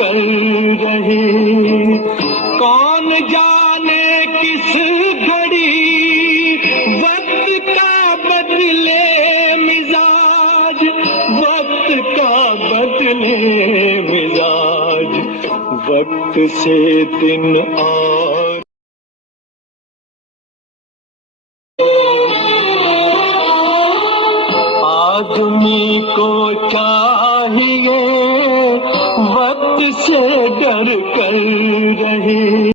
कर रहे। कौन जाने किस घड़ी वक्त का बदले मिजाज, वक्त का बदले मिजाज, वक्त से दिन और आदमी को चाहिए वक्त से